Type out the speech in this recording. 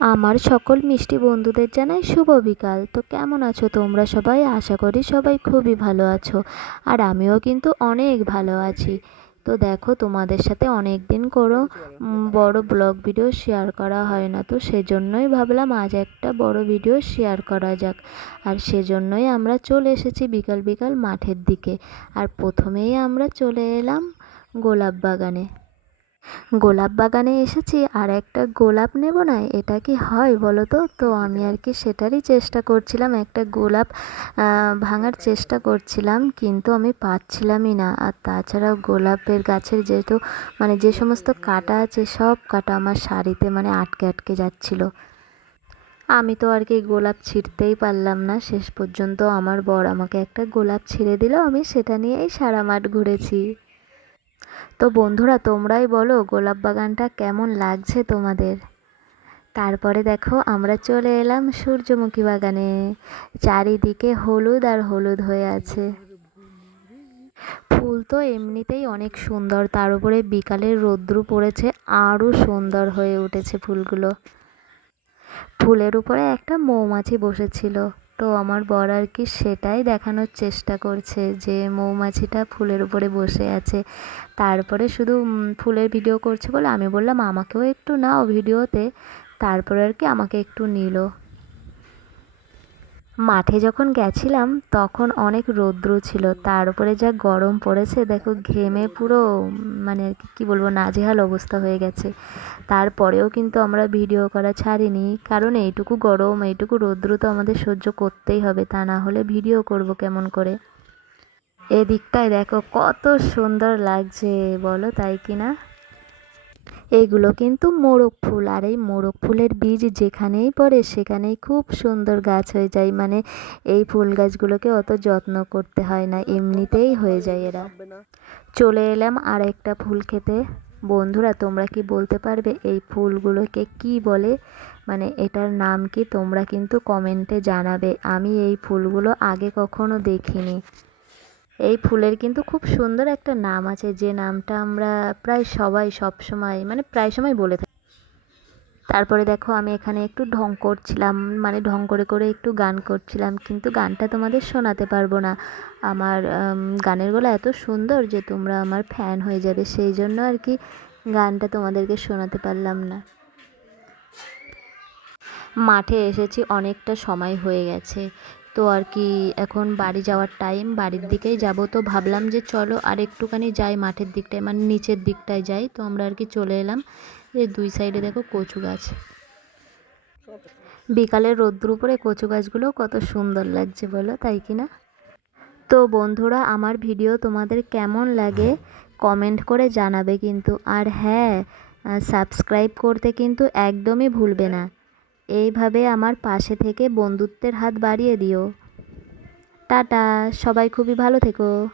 আমার সকল মিষ্টি বন্ধুদের জানাই শুভ বিকাল। তো কেমন আছো তোমরা সবাই? আশা করি সবাই খুবই ভালো আছো আর আমিও কিন্তু অনেক ভালো আছি। তো দেখো তোমাদের সাথে অনেক দিন করো বড় ব্লগ ভিডিও শেয়ার করা হয় না। তো সেজন্যই ভাবলাম আজ একটা বড় ভিডিও শেয়ার করা যাক। আর সেজন্যই আমরা চলে এসেছি বিকাল বিকাল মাঠের দিকে। আর প্রথমেই আমরা চলে এলাম গোলাপ বাগানে। গোলাপ বাগানে এসেছি আর একটা গোলাপ নেব না, এটা কি হয় বলো তো? তো আমি আর কি সেটারই চেষ্টা করছিলাম, একটা গোলাপ ভাঙার চেষ্টা করছিলাম কিন্তু আমি পাচ্ছিলামই না। আর তাছাড়াও গোলাপের গাছের যেহেতু মানে যে সমস্ত কাটা আছে সব কাটা আমার শাড়িতে মানে আটকে আটকে যাচ্ছিল। আমি তো আর কি গোলাপ ছিঁড়তেই পারলাম না, শেষ পর্যন্ত আমার বর আমাকে একটা গোলাপ ছিঁড়ে দিল, আমি সেটা নিয়েই সারা মাঠ ঘুরেছি। তো বন্ধুরা, তোমরাই বলো গোলাপ বাগানটা কেমন লাগছে তোমাদের? তারপরে দেখো, আমরা চলে এলাম সূর্যমুখী বাগানে। চারিদিকে হলুদ আর হলুদ হয়ে আছে। ফুল তো এমনিতেই অনেক সুন্দর, তার উপরে বিকালের রোদ্রু পড়েছে, আরও সুন্দর হয়ে উঠেছে ফুলগুলো। ফুলের উপরে একটা মৌমাছি বসেছিল। তো আমার বর আর কি সেটাই দেখানোর চেষ্টা করছে যে মৌমাছিটা ফুলের উপরে বসে আছে। তারপরে শুধু ফুলের ভিডিও করছে বলে আমি বললাম, আমাকেও একটু নাও ভিডিওতে তারপরে আর কি আমাকে একটু নিল। মাঠে যখন গেছিলাম, তখন অনেক রৌদ্র ছিল। তার উপরে যা গরম পড়েছে, দেখো ঘেমে পুরো মানে কী বলব, নাজেহাল অবস্থা হয়ে গেছে। তারপরেও কিন্তু আমরা ভিডিও করা ছাড়িনি, কারণ এইটুকু গরম, এইটুকু রৌদ্র তো আমাদের সহ্য করতেই হবে, তা না হলে ভিডিও করব কেমন করে? এদিকটায় দেখো কত সুন্দর লাগছে, বলো তাই কি না এগুলো কিন্তু মোরগ ফুল। আর এই মোরগ ফুলের বীজ যেখানেই পড়ে, সেখানেই খুব সুন্দর গাছ হয়ে যায়। মানে এই ফুল গাছগুলোকে অত যত্ন করতে হয় না, এমনিতেই হয়ে যায় এরা। চলে এলাম আর একটা ফুল খেতে। বন্ধুরা, তোমরা কি বলতে পারবে এই ফুলগুলোকে কি বলে? মানে এটার নাম কি তোমরা কিন্তু কমেন্টে জানাবে। আমি এই ফুলগুলো আগে কখনো দেখিনি। এই ফুলের কিন্তু খুব সুন্দর একটা নাম আছে, যে নামটা আমরা প্রায় সবাই সব সময় মানে প্রায় সময় বলে থাকি। তারপরে দেখো আমি এখানে একটু ঢং করছিলাম মানে ঢং করে করে একটু গান করছিলাম, কিন্তু গানটা তোমাদের শোনাতে পারব না। আমার গানের গলা এত সুন্দর যে তোমরা আমার ফ্যান হয়ে যাবে, সেই জন্য আর কি গানটা তোমাদেরকে শোনাতে পারলাম না। মাঠে এসেছি, অনেকটা সময় হয়ে গেছে। তো আর কি এখন বাড়ি যাওয়ার টাইম বাড়ির দিকেই যাব। তো ভাবলাম যে চলো আর একটুখানি যাই মাঠের দিকটায় মানে নিচের দিকটায় যাই। তো আমরা আর কি চলে এলাম। এই দুই সাইডে দেখো কচু গাছ। বিকালের রোদ্র উপরে কচু গাছগুলো কত সুন্দর লাগছে বলো, তাই কি না? তো বন্ধুরা, আমার ভিডিও তোমাদের কেমন লাগে কমেন্ট করে জানাবে কিন্তু। আর হ্যাঁ সাবস্ক্রাইব করতে কিন্তু একদমই ভুলবে না। এইভাবে আমার পাশে থেকে বন্ধুত্বের হাত বাড়িয়ে দিও। টাটা সবাই খুবই ভালো থেকো।